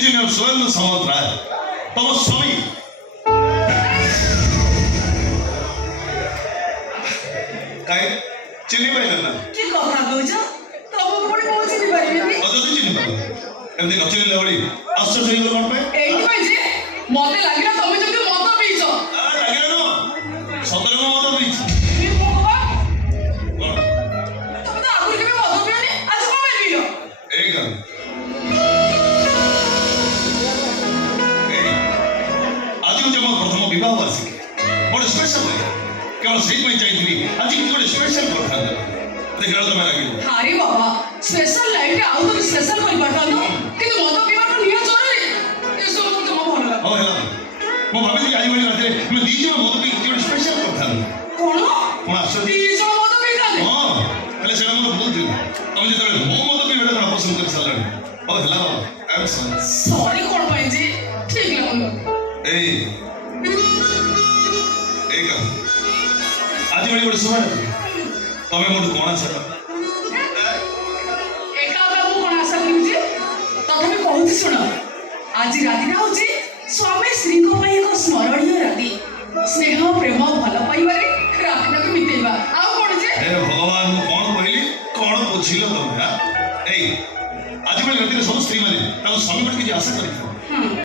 engineer Surendra सामंत राय तम स्वामी काय चिन्ह पाइल ना কি কথা কইছ তবু পুଣି ମୁଁ ଚିହ୍ନି ପାରିବିନି अजदी चिन्ह पाइल एमती न चिन्हले भଳି आश्चर्य होई गल पे ଏଇଠି ପାଇଁ ଯେ ମତେ ଲାଗିଲା ତମେ ଯେମିତି ମଦ ପିଇଛ लागे न सतरे को मत बीच ହେ ଭଗବାନ ତମେ ତ ଆଗରୁ କେବେ ମଦ ପିଅନି ଆଜି କଣ ପାଇଁ ପିଇଲ ए गल आज जो मो प्रथम विवाह वार्षिक बड़ स्पेशल है केवल सही में चाहिए आज की बड़ स्पेशल करथा देख रहा तुम्हारा लगे ଆରେ ବାବା ସ୍ପେଶାଲ ଲାଇଫରେ ଆଉ ତ ସ୍ପେଶାଲ କରିପାରିଥାନ୍ତ କିନ୍ତୁ ମଦ ପିଇବାଟା ନିହାତି ଜରୁରୀ ଏସବୁ ମତେ ମୋ ଭଲ ଲାଗେ हो ହେଲା मो भाभी आज वाली रात में दी जो मत भी बड़ स्पेशल करथा କଣ कोन आश्चर्य ଦି ଜଣ ମଦ ପିଇଥାନ୍ତେ हां ହେଲେ ସେଟା ମୋର ଭୁଲ ଥିଲା ତମେ ଯେତେବେଳେ ମୋ ମତ ପିଇବାଟା ତମେ ପସନ୍ଦ କରି ସାରିଲାଣି ଓ ହେଲା ଆଇ ଏମ୍ ସରି ସରି କଣ ପାଇଁ ଯେ ଠିକ ଲାଗୁନି ए काम आज वाली बड़ी सुबह तमे मोटू कोण आसा ଏକା କଥା ମୁଁ କଣ ଆଶା କରୁଛି ତଥାପି କହୁଛି ଶୁଣ ଆଜି ରାତିଟା ହଉଛି ସ୍ୱାମୀ ସ୍ତ୍ରୀଙ୍କ ପାଇଁ ଏକ ସ୍ମରଣୀୟ ରାତି ସ୍ନେହ ପ୍ରେମ ଭଲ ପାଇବାରେ ରାତିଟାକୁ ବିତେଇବା ଆଉ କଣ ଯେ हे भगवान मु कोण कहली कोण बुझिलो तमे हां ए आज वाली राति सब स्त्री माने ताको स्वामी पर किछि आशा करिथो